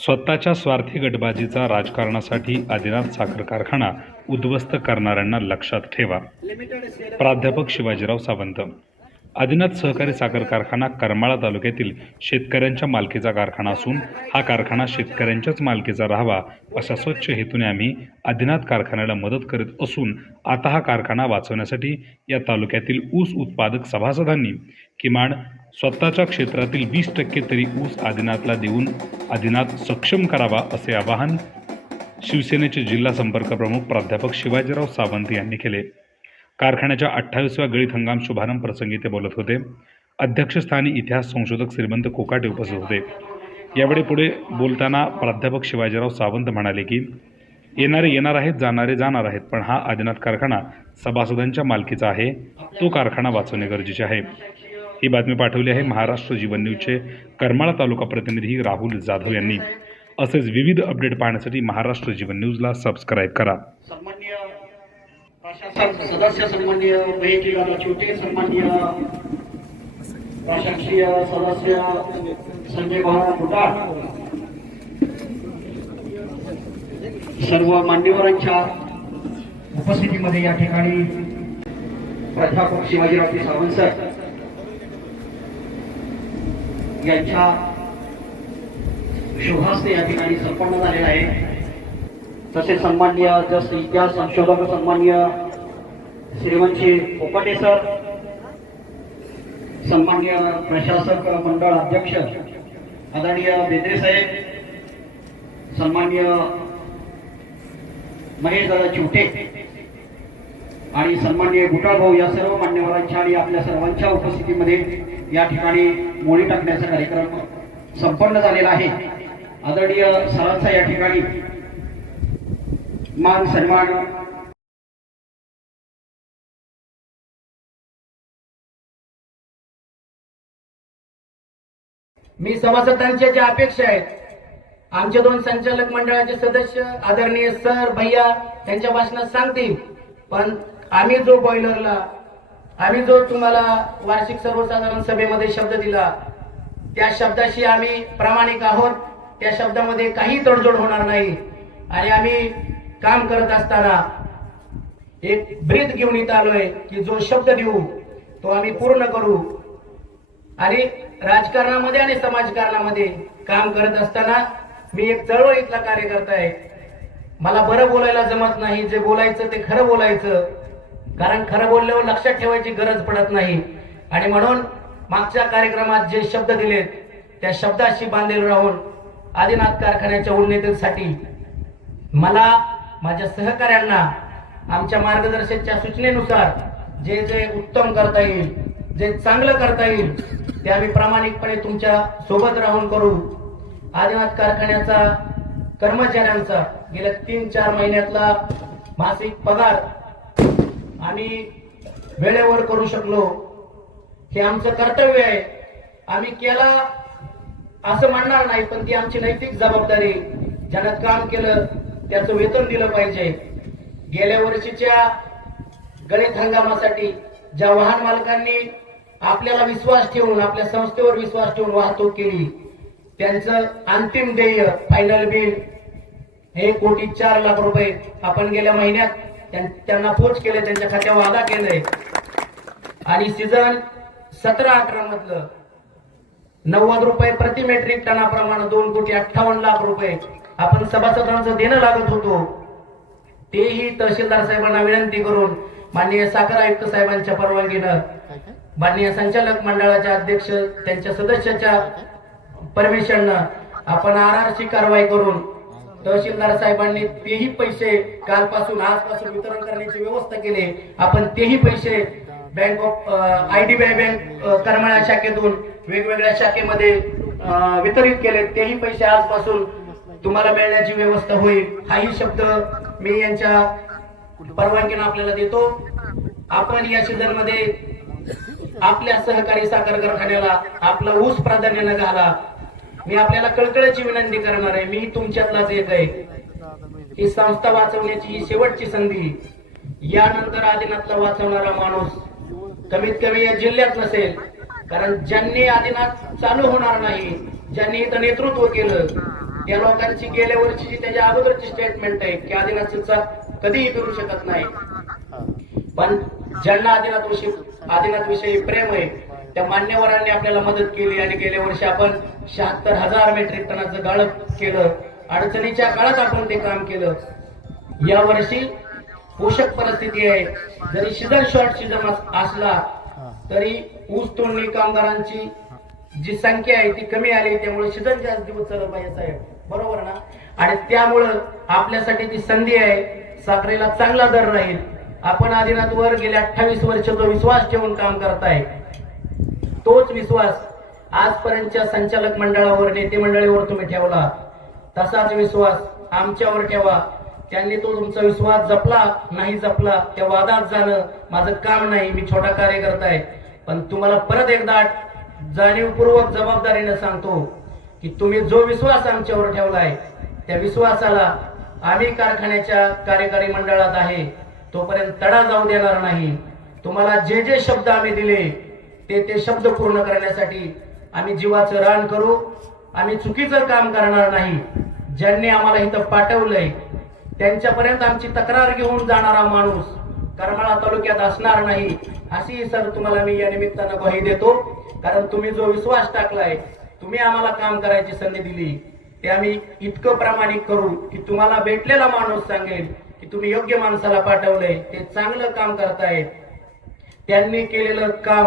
स्वतःच्या स्वार्थी गटबाजीचा राजकारणासाठी आदिनाथ साखर कारखाना उद्ध्वस्त करणाऱ्यांना लक्षात ठेवा. प्राध्यापक शिवाजीराव सावंत. आदिनाथ सहकारी साखर कारखाना करमाळा तालुक्यातील शेतकऱ्यांच्या मालकीचा कारखाना असून हा कारखाना शेतकऱ्यांच्याच मालकीचा राहावा अशा स्वच्छ हेतूने आम्ही आदिनाथ कारखान्याला मदत करीत असून आता हा कारखाना वाचवण्यासाठी या तालुक्यातील ऊस उत्पादक सभासदांनी किमान स्वतःच्या क्षेत्रातील 20% तरी ऊस आदिनाथला देऊन आदिनाथ सक्षम करावा असे आवाहन शिवसेनेचे जिल्हा संपर्क प्रमुख प्राध्यापक शिवाजीराव सावंत यांनी केले. कारखान्याच्या 28व्या गळीत हंगाम शुभारंभ प्रसंगी ते बोलत होते. अध्यक्षस्थानी इतिहास संशोधक श्रीमंत कोकाटे उपस्थित होते. यावेळी पुढे बोलताना प्राध्यापक शिवाजीराव सावंत म्हणाले की येणारे येणार आहेत, जाणारे जाणार आहेत, पण हा आदिनाथ कारखाना सभासदांच्या मालकीचा आहे. तो कारखाना वाचवणे गरजेचे आहे. ही बातमी पाठवली आहे महाराष्ट्र जीवन न्यूजचे करमाळा तालुका प्रतिनिधी राहुल जाधव यांनी. असेच विविध अपडेट पाहण्यासाठी महाराष्ट्र जीवन न्यूजला सबस्क्राईब करा. सन्माननीय प्रशासन सदस्य, सन्माननीय महेशजी छोटे, सन्माननीय प्रशासकीय सदस्य संजय भाऊ फुटाळ, सर्व मान्यवरांच्या उपस्थितीमध्ये या ठिकाणी प्राध्यापक शिवाजीराव सावंत सर यांच्या शुभहस्ते या ठिकाणी संपन्न झालेला आहे. तसेच सन्माननीय इतिहास संशोधक सन्माननीय श्रीमंतजी कोकाटे सर, सन्माननीय प्रशासक मंडळ अध्यक्ष आदरणीय बेद्रे साहेब, सन्माननीय महेश दादा चिवटे आणि सन्माननीय गुटाळ भाऊ या सर्व मान्यवरांच्या आणि आपल्या सर्वांच्या उपस्थितीमध्ये या ठिकाणी मोडी टाकण्याचा कार्यक्रम संपन्न झालेला आहे. आदरणीय सरांचा या ठिकाणी मान सन्मान मी सभासदांच्या ज्या अपेक्षा आहेत, आमचे 2 संचालक मंडळाचे सदस्य आदरणीय सर भैया यांच्या भाषणात सांगतील, पण आम्ही जो तुम्हाला वार्षिक सर्वसाधारण सभेमध्ये शब्द दिला त्या शब्दाशी आम्ही प्रामाणिक आहोत. त्या शब्दामध्ये काही तडजोड होणार नाही आणि आम्ही काम करत असताना एक ब्रीद घेऊन इथं आलोय की जो शब्द देऊ तो आम्ही पूर्ण करू. आणि राजकारणामध्ये आणि समाजकारणामध्ये काम करत असताना मी एक चळवळीतला कार्यकर्ता आहे. मला बरं बोलायला जमत नाही, जे बोलायचं ते खरं बोलायचं, कारण खरं बोलल्यावर लक्षात ठेवायची गरज पडत नाही. आणि म्हणून मागच्या कार्यक्रमात जे शब्द दिलेत त्या शब्दाशी बांधील राहून आदिनाथ कारखान्याच्या उन्नतीसाठी मला, माझ्या सहकाऱ्यांना आमच्या मार्गदर्शकच्या सूचनेनुसार जे जे उत्तम करता येईल, जे चांगलं करता येईल ते आम्ही प्रामाणिकपणे तुमच्या सोबत राहून करू. आदिनाथ कारखान्याचा कर्मचाऱ्यांचा गेल्या 3-4 महिन्यातला मासिक पगार आम्ही वेळेवर करू शकलो, हे आमचं कर्तव्य आहे. आम्ही केला असं म्हणणार नाही, पण ती आमची नैतिक जबाबदारी. ज्यानं काम केलं त्याचं वेतन दिलं पाहिजे. गेल्या वर्षीच्या गळीत हंगामासाठी ज्या वाहन मालकांनी आपल्याला विश्वास ठेवून, आपल्या संस्थेवर विश्वास ठेवून वाहतूक केली, त्यांचं अंतिम देय फायनल बिल 1,04,00,000 रुपये आपण गेल्या महिन्यात त्यांना पोच केले, त्यांच्या खात्यावर अदा केलंय. आणि सीझन 17-18 मधलं 90 रुपये प्रति मेट्रिक टनाप्रमाणे 2,58,00,000 रुपये आपण सभासदांचं देणं लागत होतो. तेही तहसीलदार साहेबांना विनंती करून माननीय साखर आयुक्त साहेबांच्या परवानगीनं, माननीय संचालक मंडळाच्या अध्यक्ष त्यांच्या सदस्याच्या परमिशननं आपण RRC कारवाई करून तहसीलदार साहेबांनी तेही पैसे कालपासून आजपासून वितरण करण्याची व्यवस्था केली. आपण तेही पैसे bank of IDBI bank Karmala शाखेतून वेगवेगळ्या शाखेमध्ये वितरित केले. तेही पैसे आजपासून तुम्हाला मिळण्याची व्यवस्था होईल. हाही शब्द मी यांच्या परवानगीनं आपल्याला देतो. आपण या सीझनमध्ये आपल्या सहकारी साखर कारखान्याला आपला ऊस प्राधान्याने घाला. मी आपल्याला कळकळीची विनंती करणार आहे. मी तुमच्यातलाच एक आहे. ही संस्था वाचवण्याची ही शेवटची संधी. यानंतर आदिनाथला वाचवणारा माणूस कमीत कमी या जिल्ह्यात नसेल, कारण ज्यांनी आदिनाथ चालू होणार नाही, ज्यांनी इथं नेतृत्व केलं त्या लोकांची गेल्या वर्षीची त्याच्या अगोदरची स्टेटमेंट आहे की आदिनाथचा कधीही फिरू शकत नाही, पण ज्यांना आदिनाथ विषयी प्रेम आहे त्या मान्यवरांनी आपल्याला मदत केली आणि गेल्या वर्षी आपण 76,000 मेट्रिक टनाचं गाळप केलं. अडचणीच्या काळात आपण ते काम केलं. या वर्षी पोषक परिस्थिती आहे, जरी सीझन शॉर्ट सीझन असला तरी ऊस तोडणी कामगारांची जी संख्या आहे ती कमी आली, त्यामुळे सीझन जास्त दिवस चालत पाहिजे साहेब, बरोबर ना? आणि त्यामुळं आपल्यासाठी ती संधी आहे, साखरेला चांगला दर राहील. आपण आदिनाथवर गेल्या 28 वर्ष जो विश्वास ठेवून काम करताय, तोच विश्वास आजपर्यंतच्या संचालक मंडळावर, नेते मंडळीवर तुम्ही ठेवला, तसाच विश्वास आमच्यावर ठेवा. त्यांनी तो तुमचा विश्वास जपला नाही जपला त्या वादात जाणं माझं काम नाही. मी छोटा कार्यकर्ता आहे, पण तुम्हाला परत एकदा जाणीवपूर्वक जबाबदारीने सांगतो की तुम्ही जो विश्वास आमच्यावर ठेवलाय त्या विश्वासाला आम्ही कारखान्याच्या कार्यकारी मंडळात आहे तोपर्यंत तडा जाऊ देणार नाही. तुम्हाला जे जे शब्द आम्ही दिले ते शब्द पूर्ण करण्यासाठी आम्ही जीवाचं रान करू. आम्ही चुकीचं काम करणार नाही. ज्यांनी आम्हाला इथं पाठवलंय त्यांच्यापर्यंत आमची तक्रार घेऊन जाणारा माणूस करमाळा तालुक्यात असणार नाही, अशी सर तुम्हाला मी या निमित्तानं ग्वाही देतो. कारण तुम्ही जो विश्वास टाकलाय, तुम्ही आम्हाला काम करायची संधी दिली, ते आम्ही इतकं प्रामाणिक करू की तुम्हाला भेटलेला माणूस सांगेल की तुम्ही योग्य माणसाला पाठवलंय, ते चांगलं काम करतायत. त्यांनी केलेलं काम